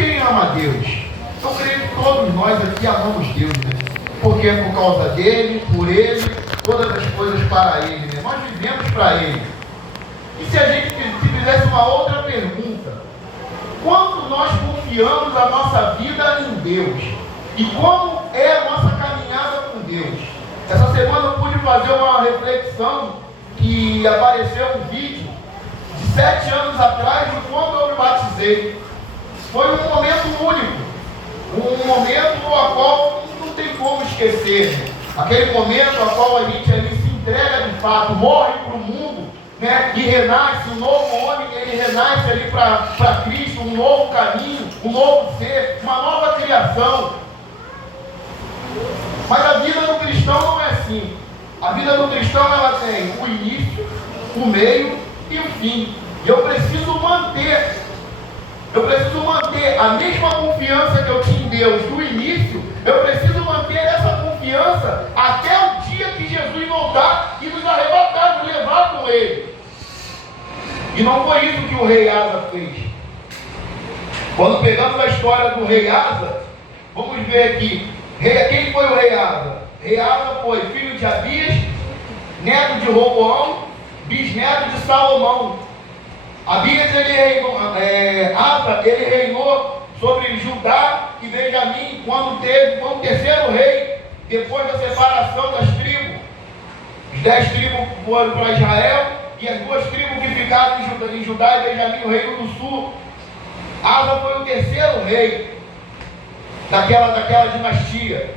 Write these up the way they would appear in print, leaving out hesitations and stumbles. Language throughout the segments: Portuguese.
quem ama a Deus? Eu creio que todos nós aqui amamos Deus, né? Porque é por causa dele, por ele, todas as coisas para ele, né? Nós vivemos para ele. E se a gente fizesse uma outra pergunta, quanto nós confiamos a nossa vida em Deus? E como é a nossa caminhada com Deus? Essa semana eu pude fazer uma reflexão que apareceu um vídeo de 7 anos atrás, de quando eu me batizei. Foi um momento único, um momento ao qual não tem como esquecer. Aquele momento ao qual a gente ali se entrega de fato, morre para o mundo, né? E renasce um novo homem, ele renasce ali para Cristo, um novo caminho, um novo ser, uma nova criação. Mas a vida do cristão não é assim. A vida do cristão ela tem o início, o meio e o fim. E eu preciso manter a mesma confiança que eu tinha em Deus no início. Eu preciso manter essa confiança até o dia que Jesus voltar e nos arrebatar, nos levar com ele. E não foi isso que o rei Asa fez. Quando pegamos a história do rei Asa, vamos ver aqui. Quem foi o rei Asa? Rei Asa foi filho de Abias, neto de Roboão, bisneto de Salomão. Abias Asa ele reinou sobre Judá e Benjamim quando foi o terceiro rei, depois da separação das tribos. As 10 tribos foram para Israel e as 2 tribos que ficaram em Judá e Benjamim, o reino do sul. Asa foi o terceiro rei daquela dinastia.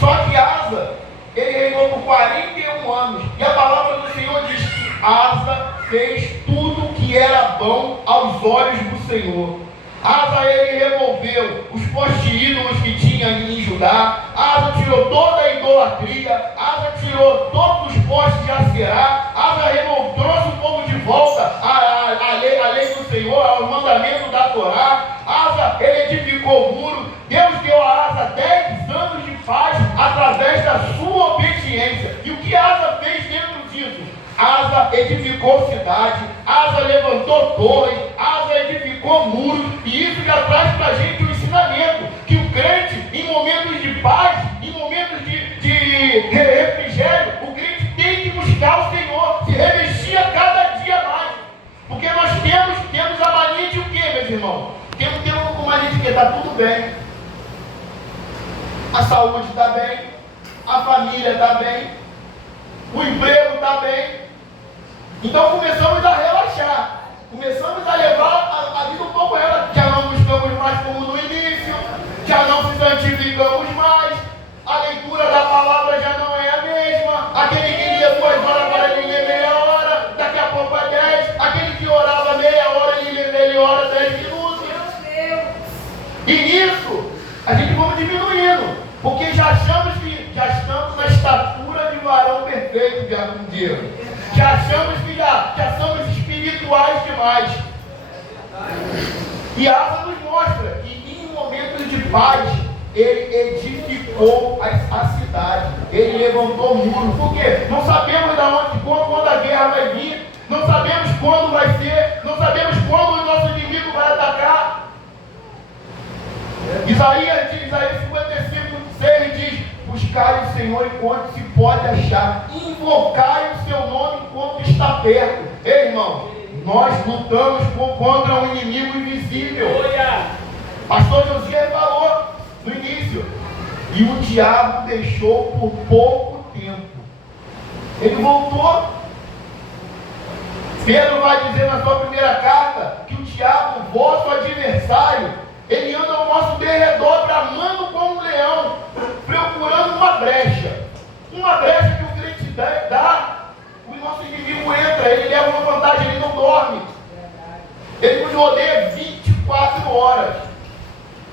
Só que Asa, ele reinou por 41 anos. E a palavra do Senhor diz que Asa fez tudo que era bom aos olhos do Senhor. Asa, ele removeu os postes ídolos que tinha em Judá. Asa tirou toda a idolatria. Asa tirou todos os postes de Aserá. Asa trouxe o povo de volta à lei do Senhor, ao mandamento da Torá. Asa, ele edificou o muro. Deus deu a Asa 10 anos de paz através da sua obediência. E o que Asa fez dentro disso? Asa edificou cidade, Asa levantou torres, Asa edificou muros, e isso já traz para a gente um ensinamento, que o crente, em momentos de paz, em momentos de refrigério, o crente tem que buscar o Senhor, se revestir a cada dia mais, porque nós temos a mania de o quê, meus irmãos? Temos uma mania de que está tudo bem, a saúde está bem, a família está bem, o emprego está bem. Então começamos a relaxar, começamos a levar a vida um pouco relaxada. Já não buscamos mais como no início, já não se santificamos mais, a leitura da palavra já não é a mesma. Aquele que lia 2 horas, agora ele lê meia hora, daqui a pouco é 10. Aquele que orava meia hora, ele ora 10 minutos. E nisso, a gente vamos diminuindo, porque já achamos que já estamos na estatura de varão perfeito já com Deus. Já achamos que já somos espirituais demais. E Asa nos mostra que em momentos de paz, ele edificou a cidade. Ele levantou muros. Por quê? Não sabemos quando a guerra vai vir. Não sabemos quando vai ser. Não sabemos quando o nosso inimigo vai atacar. Isaías 55:6 diz: buscai o Senhor enquanto se pode achar, invocai o seu nome enquanto está perto. Ei, irmão, nós lutamos contra um inimigo invisível. Pastor Josias falou no início, e o diabo deixou por pouco tempo. Ele voltou. Pedro vai dizer na sua primeira carta que o diabo, vosso adversário, ele anda ao nosso derredor, bramando como um leão, procurando uma brecha que o crente dá, o nosso inimigo entra, ele leva uma vantagem, ele não dorme, ele nos rodeia 24 horas,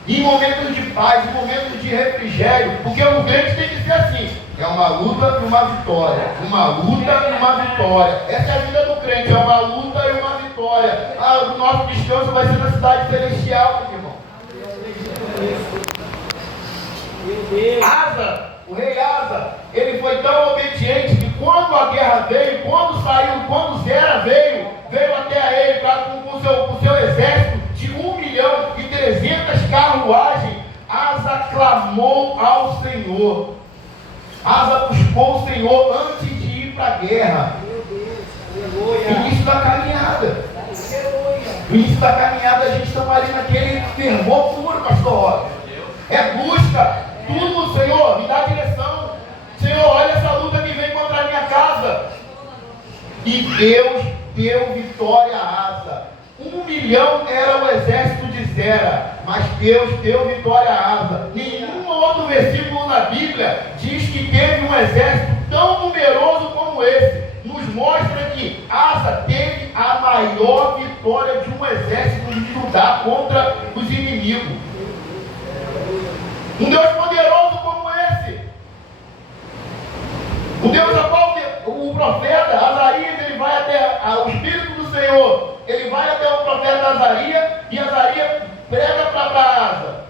e em momentos de paz, em momentos de refrigério, porque o crente tem que ser assim, é uma luta e uma vitória, uma luta e uma vitória. Essa é a vida do crente, é uma luta e uma vitória. O nosso descanso vai ser na cidade celestial, meu irmão. Asa, o rei Asa, ele foi tão obediente que quando a guerra veio, quando Zera veio até a ele com o seu exército de 1.300.000 Senhor. Asa buscou o Senhor antes de ir para a guerra. Início da caminhada. No início da caminhada a gente está ali naquele fervor puro, pastor Rosa. É busca. Tudo, Senhor, me dá direção. Senhor, olha essa luta que vem contra a minha casa. E Deus deu vitória a Asa. 1 milhão era o exército de Zera, mas Deus deu vitória a Asa. Nenhum outro versículo na Bíblia diz que teve um exército tão numeroso como esse. Nos mostra que Asa teve a maior vitória de um exército de Judá contra os inimigos. Um Deus poderoso como esse. O Deus a qual o profeta Azarias, ele vai até o Espírito do Senhor, ele vai até o profeta Azarias, e Azarias prega para Asa.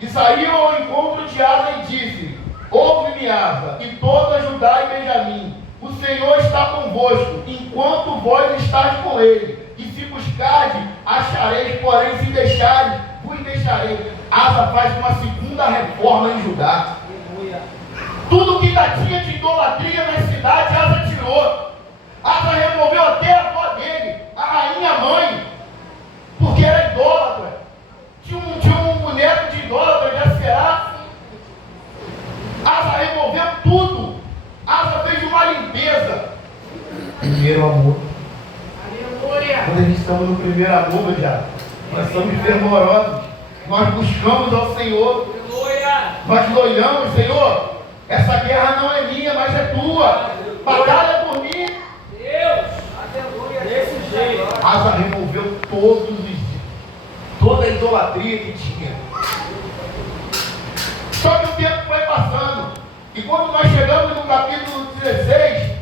E saiu ao encontro de Asa e disse: ouve-me, Asa, e toda Judá e Benjamim, o Senhor está convosco, enquanto vós estáis com ele. E se buscardes, achareis, porém se deixardes, vos deixarei. Asa faz uma segunda reforma em Judá. Tudo que ainda tinha de idolatria na cidade, Asa tirou. Asa removeu até a avó dele, a rainha mãe, porque era idólatra. Tinha um boneco de idólatra, de Aserá. Asa removeu tudo. Asa fez uma limpeza. Primeiro amor. Quando a gente estamos no primeiro amor, já, nós somos fervorosos. Nós buscamos ao Senhor. Nós olhamos, Senhor, essa guerra não é minha, mas é tua. Batalha por mim. Deus, aleluia, desse jeito. Asa removeu toda a idolatria que tinha. Só que o tempo foi passando. E quando nós chegamos no capítulo 16,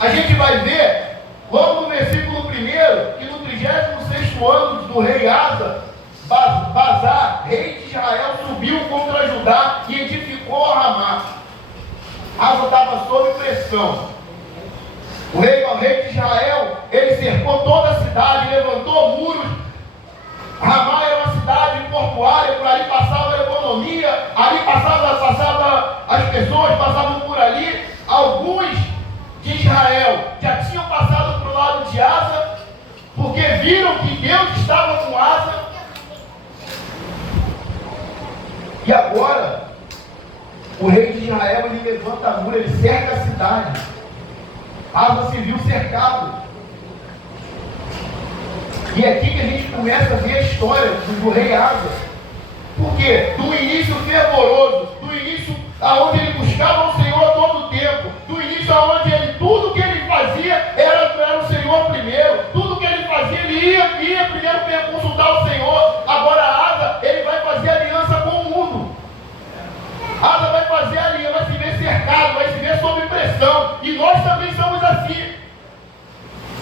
a gente vai ver, logo no versículo 1, que no 36º ano do rei Asa, Bazá, rei de Israel, subiu contra Judá e edificou a Ramá. Asa estava sob pressão. O rei de Israel, ele cercou toda a cidade, levantou muros. Ramá era uma cidade portuária, por ali passava a economia, ali passava as pessoas, passavam por ali. Alguns de Israel já tinham passado para o lado de Asa, porque viram que Deus estava com Asa. E agora, o rei de Israel, ele levanta a muralha, ele cerca a cidade. Asa se viu cercado. E é aqui que a gente começa a ver a história do rei Asa. Por quê? Do início fervoroso, do início aonde ele buscava o Senhor todo o tempo, do início aonde tudo que ele fazia era o Senhor primeiro, tudo que ele fazia, ele ia primeiro consultar o Senhor. Agora Asa, ele vai fazer aliança com o mundo. Asa vai fazer aliança, vai se ver cercado, vai se ver sob pressão, e nós também somos assim.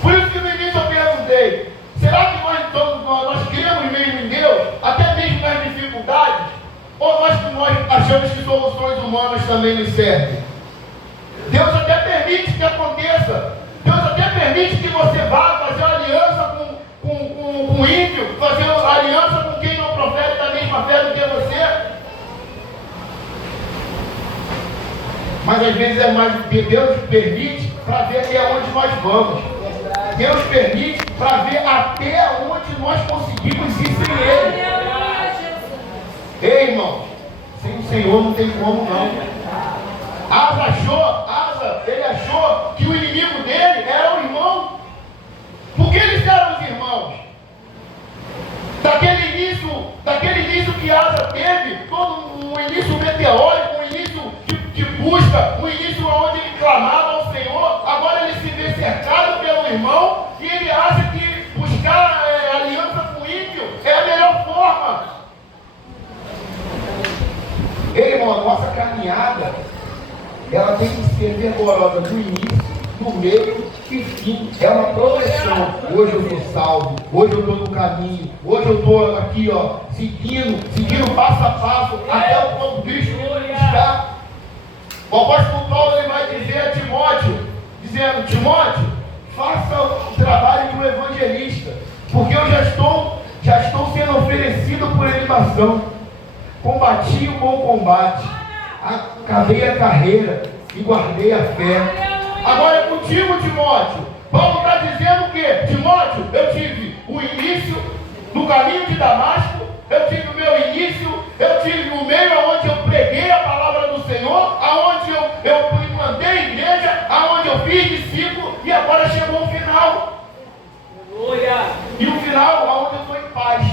Por isso que no início eu perguntei: será que nós cremos mesmo em Deus, até mesmo nas dificuldades? Ou nós achamos que soluções humanas também nos servem? Deus até permite que aconteça. Deus até permite que você vá fazer uma aliança com o ímpio, fazer uma aliança com quem não profere da mesma fé do que você. Mas às vezes é mais que Deus permite para ver até onde nós vamos. Deus permite para ver até onde nós conseguimos ir sem Ele. Ei, irmão, sem o Senhor não tem como não. Ele achou que o inimigo dele era o irmão. Porque eles eram os irmãos. Daquele início que Asa teve, todo um início meteórico, um início de busca, um início onde ele clamava ao Senhor. Agora ele se vê cercado pelo irmão e ele acha que buscar aliança com o ímpio é a melhor forma. Ei, irmão, a nossa caminhada, ela tem que ser fervorosa do início, do meio e fim. É uma progressão. Hoje eu sou salvo, hoje eu estou no caminho, hoje eu estou aqui, seguindo passo a passo até o quando Cristo me buscar. O apóstolo Paulo, ele vai dizer a Timóteo, dizendo: Timóteo, faça o trabalho de um evangelista, porque eu já estou sendo oferecido por elevação. Combati o bom combate, acabei a carreira e guardei a fé. Agora é contigo, Timóteo. Paulo está dizendo que, Timóteo, eu tive o início no caminho de Damasco, eu tive o meu início, eu tive o meio onde eu preguei a palavra do Senhor, aonde eu implantei a igreja, aonde eu fiz discípulo, e agora chegou o final. E o final, aonde eu estou em paz.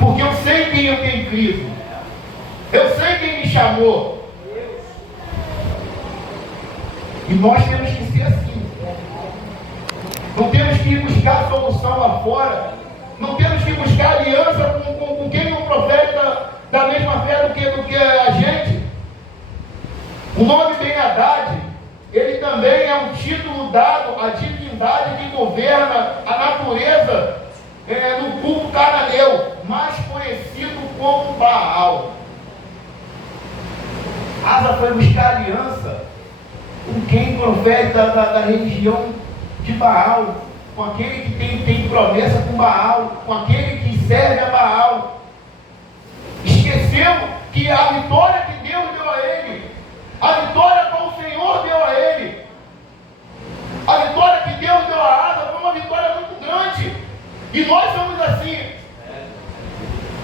Porque eu sei quem eu tenho crido. Eu sei quem me chamou. E nós temos que ser assim. Não temos que ir buscar solução lá fora. Não temos que buscar aliança com quem não profere da mesma fé do que a gente. O nome Ben-Hadad, ele também é um título dado à divindade que governa a natureza no culto cananeu, mais conhecido como Baal. Asa foi buscar aliança com quem profere da religião de Baal, com aquele que tem promessa com Baal, com aquele que serve a Baal. Esqueceu que a vitória que Deus deu a ele, a vitória que o Senhor deu a ele, a vitória que Deus deu a Asa foi uma vitória muito grande. E nós somos assim.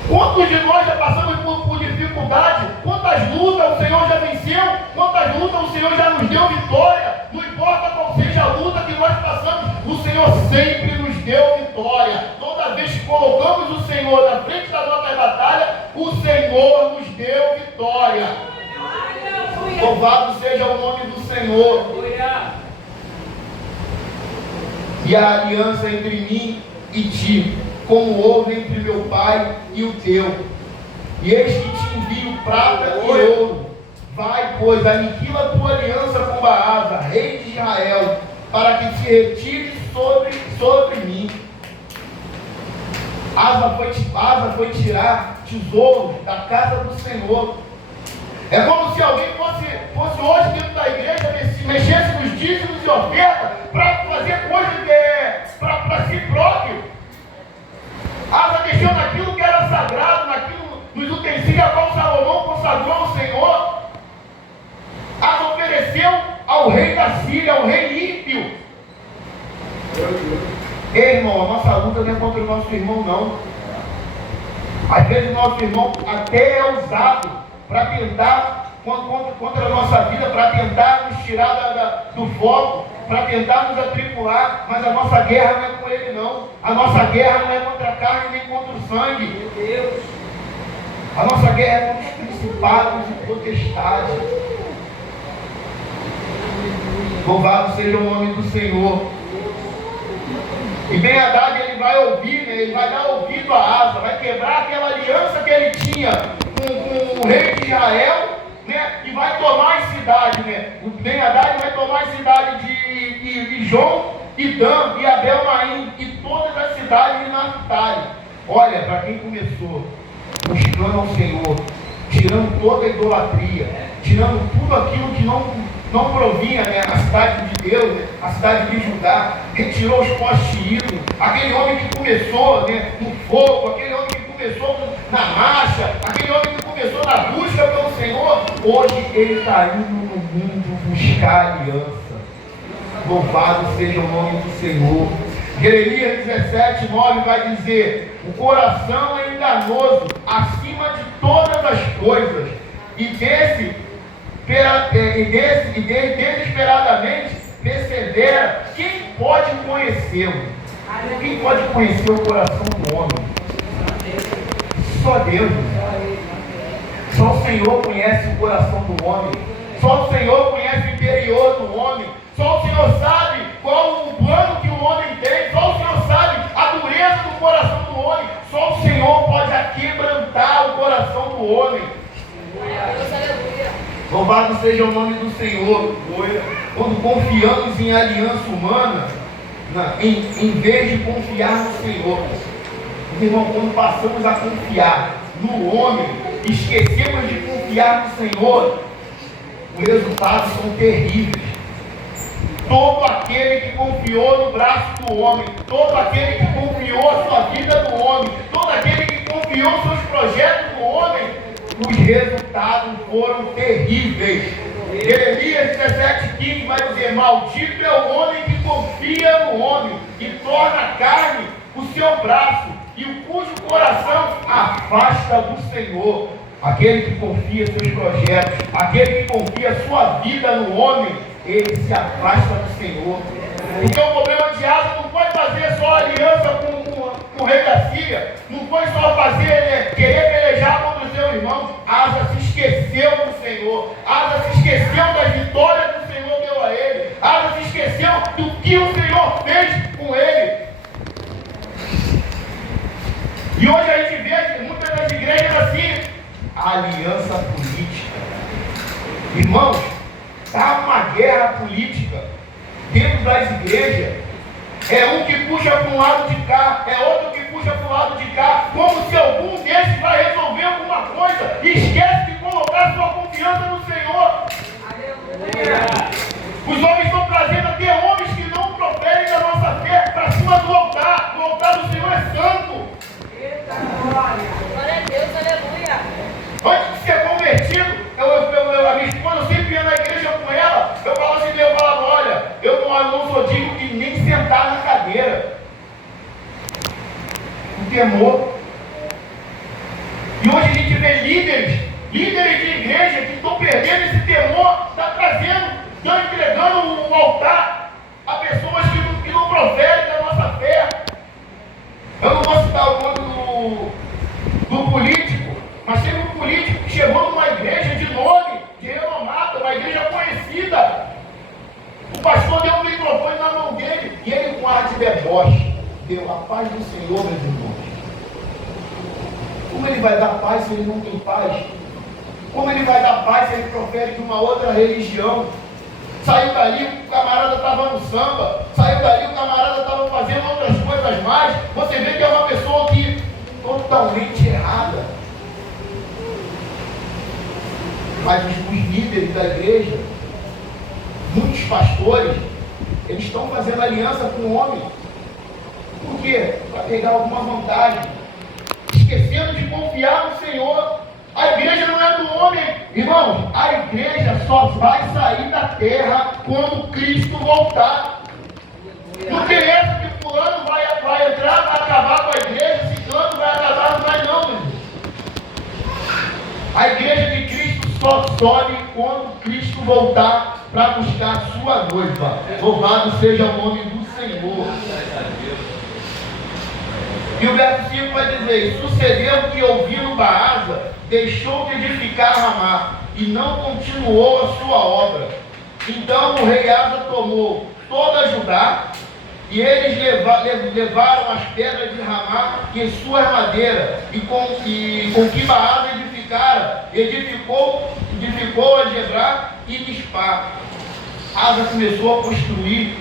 Quantos de nós já passamos por dificuldade? Quantas lutas o Senhor já venceu? Quantas lutas o Senhor já nos deu vitória? Não importa qual seja a luta que nós passamos, o Senhor sempre nos deu vitória. Toda vez que colocamos o Senhor na frente da nossa batalha, o Senhor nos deu vitória. Louvado seja o nome do Senhor. E a aliança entre mim e ti, como houve entre meu pai e o teu. E eis que te envio prata e ouro. Vai, pois, aniquila a tua aliança com Baasa, rei de Israel, para que te retire sobre mim. Asa foi tirar tesouros da casa do Senhor. É como se alguém fosse hoje dentro da igreja, mexesse nos dízimos e ofertas para fazer coisas para si próprio. Asa mexeu naquilo que era sagrado, naquilo, nos utensílios a qual Salomão consagrou ao Senhor. Asa ofereceu ao rei da Síria, ao rei ímpio. Ei, irmão, a nossa luta não é contra o nosso irmão, não. Às vezes o nosso irmão até é usado para tentar, contra a nossa vida, para tentar nos tirar do foco, para tentar nos atribular, mas a nossa guerra não é com ele, não. A nossa guerra não é contra a carne nem contra o sangue. Meu Deus. A nossa guerra é contra os principados e potestades. Louvado seja o nome do Senhor. E Ben-Hadad, ele vai ouvir, né? Ele vai dar ouvido a Asa, vai quebrar aquela aliança que ele tinha com o rei de Israel, né? E vai tomar as cidades, né? O Ben-Hadad vai tomar as cidades de Ijon, e Dan, e Abel-Maim, e todas as cidades de Naphtali. Olha, para quem começou buscando ao Senhor, tirando toda a idolatria, tirando tudo aquilo que não provinha, né, a cidade de Deus, né, a cidade de Judá, retirou os postes ídolos, aquele homem que começou, né, no fogo, aquele homem que começou na marcha, aquele homem que começou na busca pelo Senhor, hoje ele está indo no mundo buscar aliança. Louvado seja o nome do Senhor. Jeremias 17:9 vai dizer: o coração é enganoso acima de todas as coisas, e desesperadamente persevera. Quem pode conhecê-lo? Quem pode conhecer o coração do homem? Só Deus. Só o Senhor conhece o coração do homem. Só o Senhor conhece o interior do homem. Só o Senhor sabe qual o plano que o homem tem. Só o Senhor sabe a dureza do coração do homem. Só o Senhor pode aquebrantar o coração do homem. Louvado seja o nome do Senhor. Quando confiamos em aliança humana, em vez de confiar no Senhor, irmão, quando passamos a confiar no homem, esquecemos de confiar no Senhor, os resultados são terríveis. Todo aquele que confiou no braço do homem, todo aquele que confiou a sua vida no homem, todo aquele que confiou seus projetos no homem, os resultados foram terríveis. Jeremias 17,15 vai dizer: maldito é o homem que confia no homem e torna a carne o seu braço, e o cujo coração afasta do Senhor. Aquele que confia seus projetos, aquele que confia sua vida no homem, ele se afasta do Senhor. Então o problema de Asa não pode fazer só aliança com o rei da Síria, não pode só fazer, querer pelejar contra o seu irmão. Asa se esqueceu do Senhor, Asa se esqueceu das vitórias que o Senhor deu a ele, Asa se esqueceu do que o Senhor fez com ele. E hoje a gente vê muitas das igrejas assim, aliança política. Irmãos, há uma guerra política dentro das igrejas. É um que puxa para um lado de cá, é outro que puxa para o lado de cá, como se algum desses vai resolver alguma coisa e esquece de colocar sua confiança no Senhor. Aleluia. Os homens estão trazendo até homens que não proferem da nossa fé para cima do altar. O altar do Senhor é santo. Eita, glória a Deus, aleluia. Antes de ser convertido, a minha esposa, eu sempre ia na igreja com ela. Eu falava, olha, eu não sou digno de nem sentar na cadeira. O temor. E hoje a gente vê líderes de igreja que estão perdendo esse temor, estão entregando o altar a pessoas que não proferem da nossa fé. Eu não vou citar o nome do político, mas teve um político que chegou numa igreja de nome, de renomada, uma igreja conhecida. O pastor deu um microfone na mão dele e ele, com ar de deboche, deu a paz do Senhor, meus irmãos. Como ele vai dar paz se ele não tem paz? Como ele vai dar paz se ele profere de uma outra religião? Saiu dali, o camarada estava no samba, saiu dali, o camarada estava fazendo outras coisas mais. Você vê que é uma pessoa que totalmente errada. Mas os líderes da igreja, muitos pastores, eles estão fazendo aliança com o homem. Por quê? Para pegar alguma vantagem, esquecendo de confiar no Senhor. A igreja não é do homem, irmãos. A igreja só vai sair da terra quando Cristo voltar. Não tem essa que fulano vai entrar, vai acabar com a igreja, ciclano vai acabar, não vai não, meu irmão. A igreja de Cristo só sobe quando Cristo voltar para buscar a sua noiva. Louvado seja o nome do Senhor. E o verso 5 vai dizer: sucedeu que, ouvindo Baasa, deixou de edificar Ramá e não continuou a sua obra. Então o rei Asa tomou toda Judá, e eles levaram as pedras de Ramá e suas madeiras, e com que Baasa edificou a Gebrá e Mispá. Asa começou a construir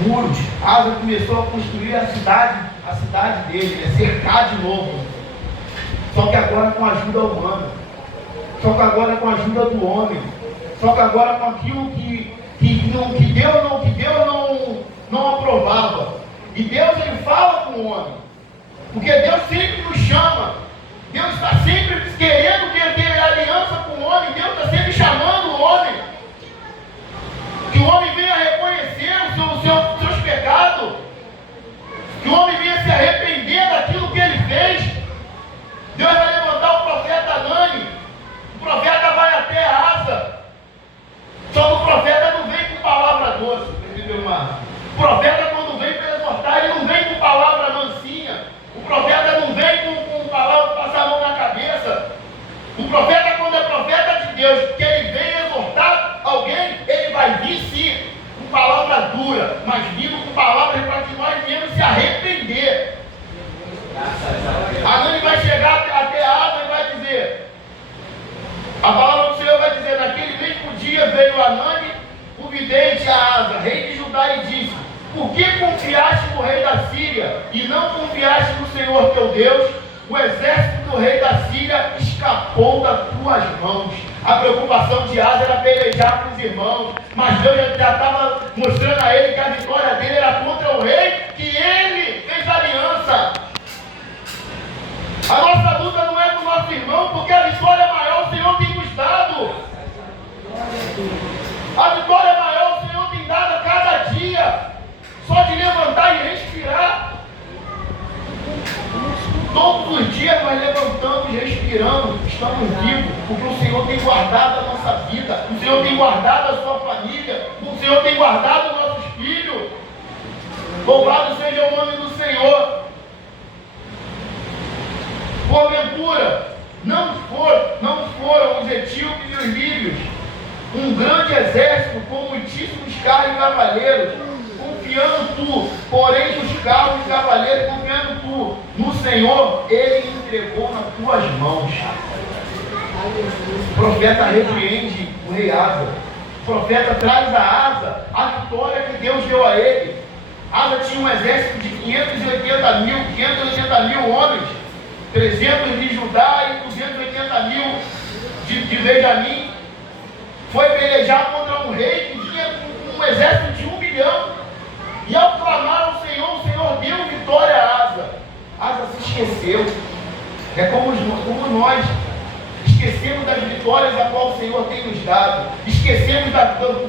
muros, Asa começou a construir a cidade dele, cercar de novo. Só que agora com a ajuda humana, só que agora com a ajuda do homem, só que agora com aquilo que Deus não aprovava. E Deus, ele fala com o homem, porque Deus sempre nos chama. Deus está sempre querendo ter aliança com o homem. Deus está sempre chamando o homem, que o homem venha reconhecer os seus pecados, que o homem venha se arrepender daquilo que ele fez. Deus vai levantar o profeta Nani, o profeta vai até a Asa. Só que o profeta não vem com palavra doce, entendeu, irmão? O profeta, quando vem para exortar, ele não vem com palavra mansinha. O profeta não vem com palavra para passar a mão na cabeça. O profeta, quando é profeta de Deus, que ele vem exortar alguém, ele vai vir sim com palavra dura, mas vindo com palavras para que nós venhamos se arrepender. A Nani vai chegar até a Asa e vai dizer, a palavra do Senhor vai dizer: naquele mesmo dia veio Anani, o vidente, a Asa, rei de Judá, e disse: por que confiaste no rei da Síria e não confiaste no Senhor teu Deus? O exército do rei da Síria escapou das tuas mãos. A preocupação de Asa era pelejar com os irmãos, mas Deus já estava mostrando a ele que a vitória dele era contra o rei, que ele fez aliança. A nossa luta não é com o nosso irmão, porque a vitória maior o Senhor todos os dias nós levantamos, respiramos, estamos vivos, porque o Senhor tem guardado a nossa vida, o Senhor tem guardado a sua família, o Senhor tem guardado os nossos filhos. Louvado seja o nome do Senhor. Porventura, não foram os etíopes e os líbios um grande exército com muitíssimos carros e cavaleiros, confiando tu, porém os carros e cavaleiros, confiando tu no Senhor, ele entregou nas tuas mãos. O profeta repreende o rei Asa. O profeta traz a Asa a vitória que Deus deu a ele. Asa tinha um exército de 580 mil homens, 300 de Judá e 280 mil de Benjamim. Foi pelejar contra um rei que vinha com um exército de 1 milhão. E ao clamar ao Senhor, o Senhor deu vitória a Asa. Asa se esqueceu. É como nós esquecemos das vitórias a qual o Senhor tem nos dado. Esquecemos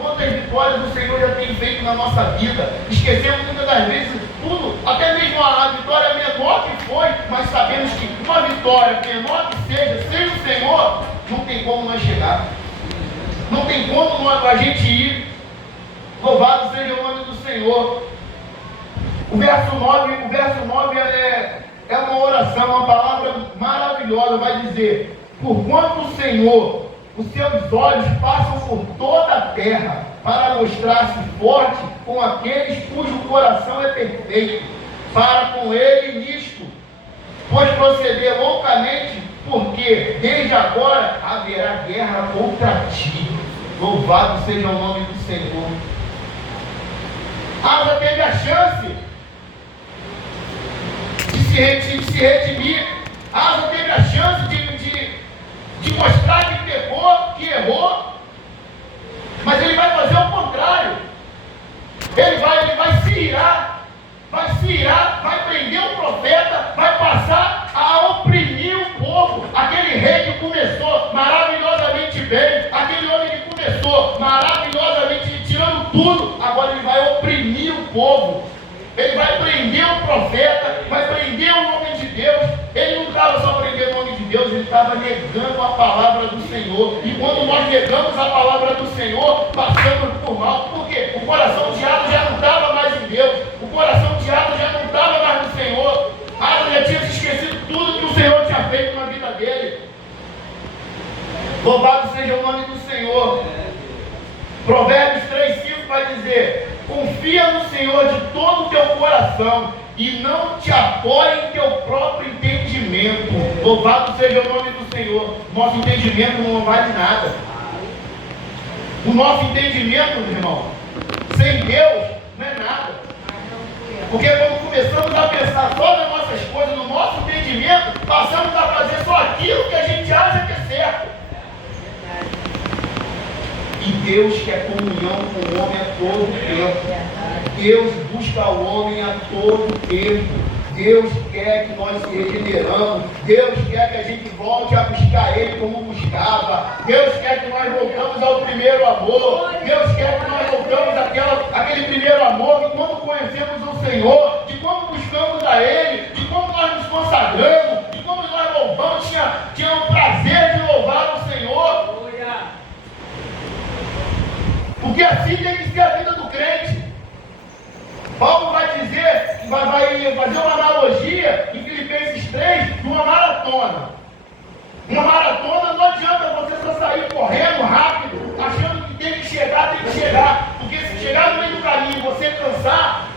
quantas vitórias o Senhor já tem feito na nossa vida. Esquecemos muitas das vezes tudo, até mesmo a vitória menor que foi, mas sabemos que uma vitória menor que seja o Senhor, não tem como nós chegar. Não tem como a gente ir. Louvado seja o nome do Senhor. O verso 9 é uma oração, uma palavra maravilhosa. Vai dizer: porquanto o Senhor, os seus olhos passam por toda a terra, para mostrar-se forte com aqueles cujo coração é perfeito, para com ele nisto, pois proceder loucamente, porque desde agora haverá guerra contra ti. Louvado seja o nome do Senhor. Asa teve a chance de se redimir. Asa teve a chance de mostrar que pecou, que errou, mas ele vai fazer o contrário. Ele vai se irar, vai prender o profeta, vai passar a oprimir o povo. Aquele rei que começou maravilhosamente bem, aquele homem que começou maravilhosamente tirando tudo, agora ele vai oprimir o povo. Ele vai prender o profeta, vai prender o homem de Deus. Ele não estava só prendendo o homem de Deus, ele estava negando a palavra do Senhor. E quando nós negamos a palavra do Senhor, passamos por mal. Por quê? O coração de Asa já não estava mais em Deus. O coração de Asa já não estava mais no Senhor. Asa já tinha se esquecido tudo que o Senhor tinha feito na vida dele. Louvado seja o nome do Senhor. Provérbios 3:5 vai dizer: confia no Senhor de todo o teu coração e não te apoie em teu próprio entendimento. Louvado seja o nome do Senhor. Nosso entendimento não vale nada. O nosso entendimento, irmão, sem Deus, não é nada. Porque quando começamos a pensar só nas nossas coisas, no nosso entendimento, passamos a fazer só aquilo que a gente acha que é certo. E Deus quer comunhão com o homem a todo tempo. Deus busca o homem a todo tempo. Deus quer que nós se regeneramos. Deus quer que a gente volte a buscar Ele como buscava. Deus quer que nós voltamos ao primeiro amor. Deus quer que nós voltamos àquele primeiro amor de quando conhecemos o Senhor, de como buscamos a Ele, de como nós nos consagramos, de como nós louvamos, tinha o prazer de louvar o Senhor. Porque assim tem que ser a vida do crente. Paulo vai dizer, vai fazer uma analogia em Filipenses 3 de uma maratona. Uma maratona não adianta você só sair correndo rápido, achando que tem que chegar. Porque se chegar no meio do caminho e você cansar,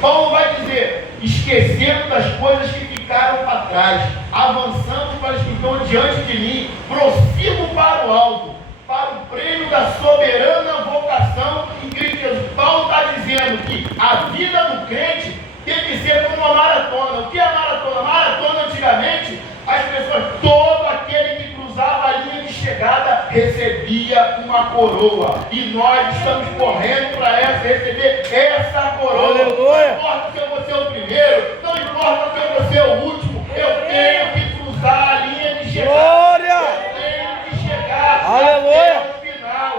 Paulo vai dizer: esquecendo das coisas que ficaram para trás, avançando para as que estão diante de mim, prossigo para o alto, para o prêmio da soberana vocação em Cristo Jesus. Paulo está dizendo que a vida do crente tem que ser como uma maratona. O que é maratona? Maratona, antigamente, as pessoas, todo aquele que cruzava a linha de chegada recebia uma coroa. E nós estamos correndo para receber essa coroa. Aleluia. Não importa se eu vou ser o primeiro, não importa se eu vou ser o último, eu tenho que cruzar a linha de chegada. Glória. Eu tenho que chegar Aleluia. até o final.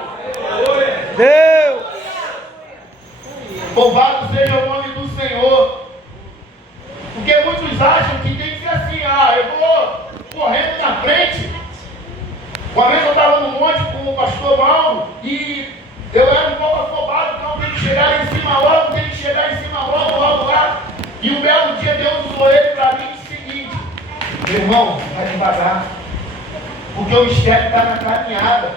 Deus. Louvado seja o nome do Senhor. Porque muitos acham que tem que ser assim, eu vou correndo na frente. Uma vez eu estava no monte com o pastor Mauro e eu era um pouco afobado, então tem que chegar em cima logo, logo lá. E um belo dia Deus usou ele para mim o seguinte: meu irmão, vai devagar, porque o mistério está na caminhada,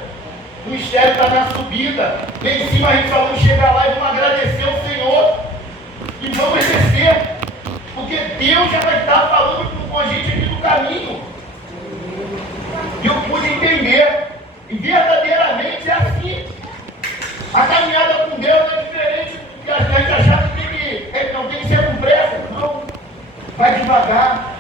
o mistério está na subida. Lá em cima a gente só vamos chegar lá e vamos agradecer ao Senhor e vamos exercer, porque Deus já vai estar falando com a gente aqui no caminho. E eu pude entender, e verdadeiramente é assim. A caminhada com Deus é diferente do que a gente achava que não tem que ser com pressa. Não, vai devagar.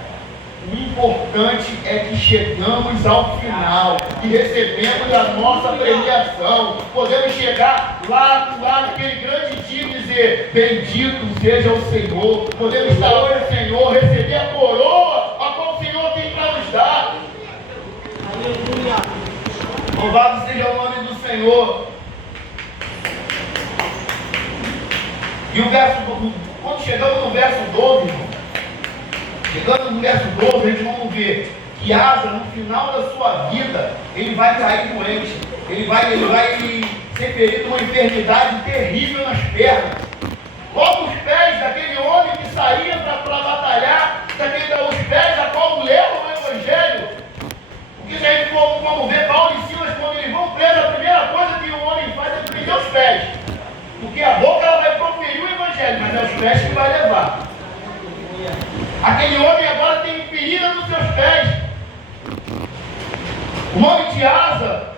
O importante é que chegamos ao final e recebemos a nossa premiação. Podemos chegar lá naquele grande dia e dizer: bendito seja o Senhor. Podemos estar hoje no Senhor, receber a coroa a qual o Senhor tem para nos dar. Aleluia. Louvado seja o nome do Senhor. E o verso, quando chegamos no verso 12, irmão, chegando no verso 12, a gente vamos ver que Asa, no final da sua vida, ele vai cair doente, ele vai ser ferido uma enfermidade terrível nas pernas. Logo os pés daquele homem que saía para batalhar, os pés a qual levam o Evangelho. Porque se a gente for ver Paulo e Silas, quando eles vão presos, a primeira coisa que o homem faz é prender os pés. Porque a boca ela vai proferir o Evangelho, mas é os pés que vai levar. Aquele homem agora tem ferida nos seus pés. O nome de Asa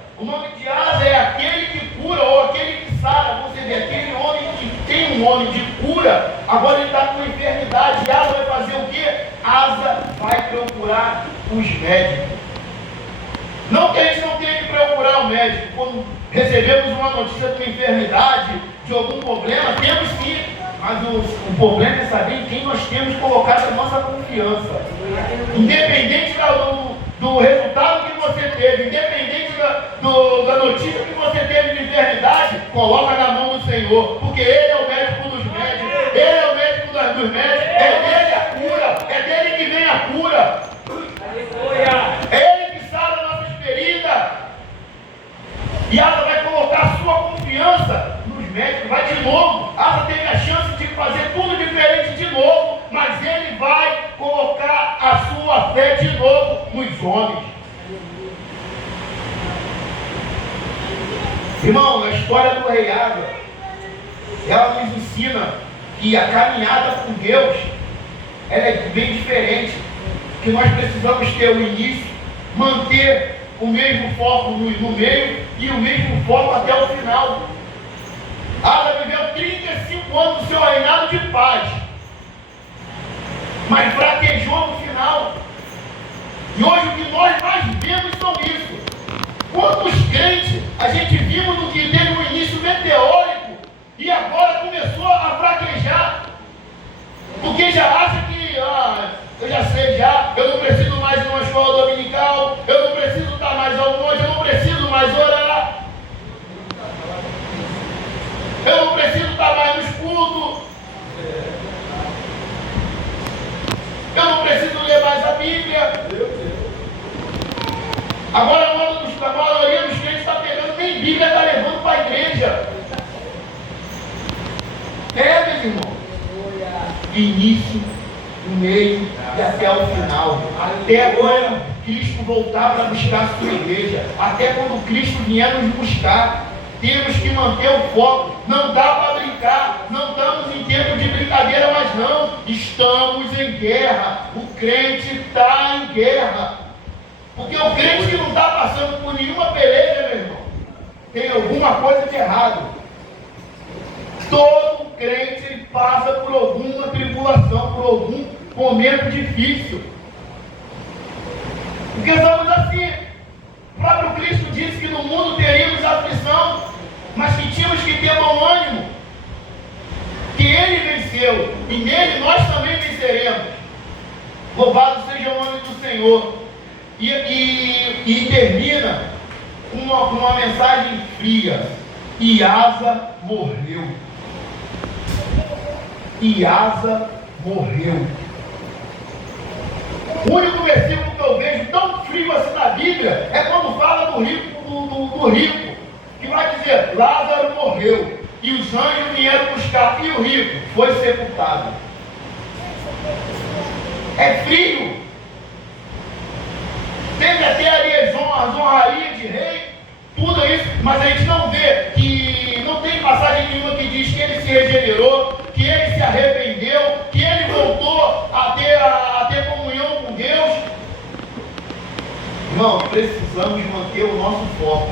é aquele que cura ou aquele que sara. Você vê, aquele homem que tem um homem de cura, agora ele está com enfermidade. E Asa vai fazer o quê? Asa vai procurar os médicos. Não que a gente não tenha que procurar o médico. Quando recebemos uma notícia de uma enfermidade, de algum problema, temos sim. Mas o problema é saber em quem nós temos colocado a nossa confiança. Independente do resultado que você teve, independente da notícia que você teve de enfermidade, coloca na mão do Senhor, porque Ele é o médico dos médicos, Ele é o médico dos médicos, é dele a cura, é dele que vem a cura. É Ele que sara nossas feridas. E ela vai colocar a sua confiança nos médicos, vai de novo. Ela teve a chance de fazer tudo diferente de novo, mas ele vai colocar a sua fé de novo nos homens. Irmão, na história do rei Asa, ela nos ensina que a caminhada com Deus ela é bem diferente, que nós precisamos ter o início, manter o mesmo foco no meio e o mesmo foco até o final. Asa viveu 35 anos do seu reinado de paz, mas fraquejou no final. E hoje o que nós mais vemos são isso. Quantos crentes a gente viu no que teve um início meteórico e agora começou a fraquejar, porque já acha que eu já sei já, eu não preciso mais ir numa escola dominical, eu não preciso estar mais ao monte, eu não preciso mais orar, eu não preciso estar mais nos cultos, eu não preciso ler mais a Bíblia. Agora a maioria dos crentes está pegando, nem Bíblia está levando para a igreja. Meus irmãos, início, no meio e até o final, até quando Cristo voltar para buscar a sua igreja, até quando Cristo vier nos buscar, temos que manter o foco. Não dá para brincar, não estamos em tempo de brincadeira, mas não, estamos em guerra. O crente está em guerra, porque o crente que não está passando por nenhuma peleja, meu irmão, tem alguma coisa de errado. Todo crente ele passa por alguma tribulação, por algum momento difícil. Porque somos assim. O próprio Cristo disse que no mundo teríamos aflição, mas que tínhamos que ter bom ânimo. Que Ele venceu, e nele nós também venceremos. Louvado seja o nome do Senhor. E termina com uma mensagem fria. E Asa morreu. E Asa morreu. O único versículo que eu vejo tão frio assim na Bíblia é quando fala do rico, que vai dizer, Lázaro morreu, e os anjos vieram buscar, e o rico foi sepultado. É frio. Teve até ali as honrarias de rei, tudo isso, mas a gente não vê que não tem passagem nenhuma que diz que ele se regenerou, que ele se arrependeu, que ele voltou a ter comunhão com Deus. Irmão, precisamos manter o nosso foco.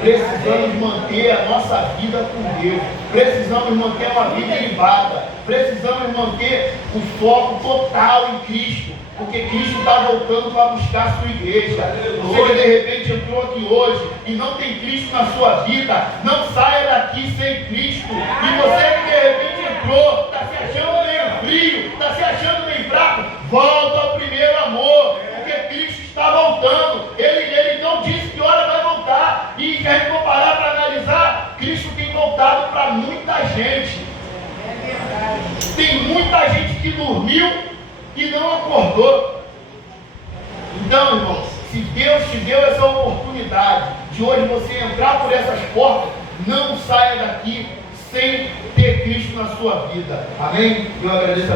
Precisamos manter a nossa vida com Deus. Precisamos manter uma vida elevada. Precisamos manter o foco total em Cristo. Porque Cristo está voltando para buscar a sua igreja. Você que de repente entrou aqui hoje e não tem Cristo na sua vida, não saia daqui sem Cristo. E você que de repente entrou, está se achando meio frio, está se achando meio fraco, volta ao primeiro amor. Porque Cristo está voltando. Ele não disse que hora vai voltar. E se a gente for parar para analisar, Cristo tem voltado para muita gente. Tem muita gente que dormiu e não acordou. Então, irmãos, se Deus te deu essa oportunidade de hoje você entrar por essas portas, não saia daqui sem ter Cristo na sua vida. Amém? Eu agradeço a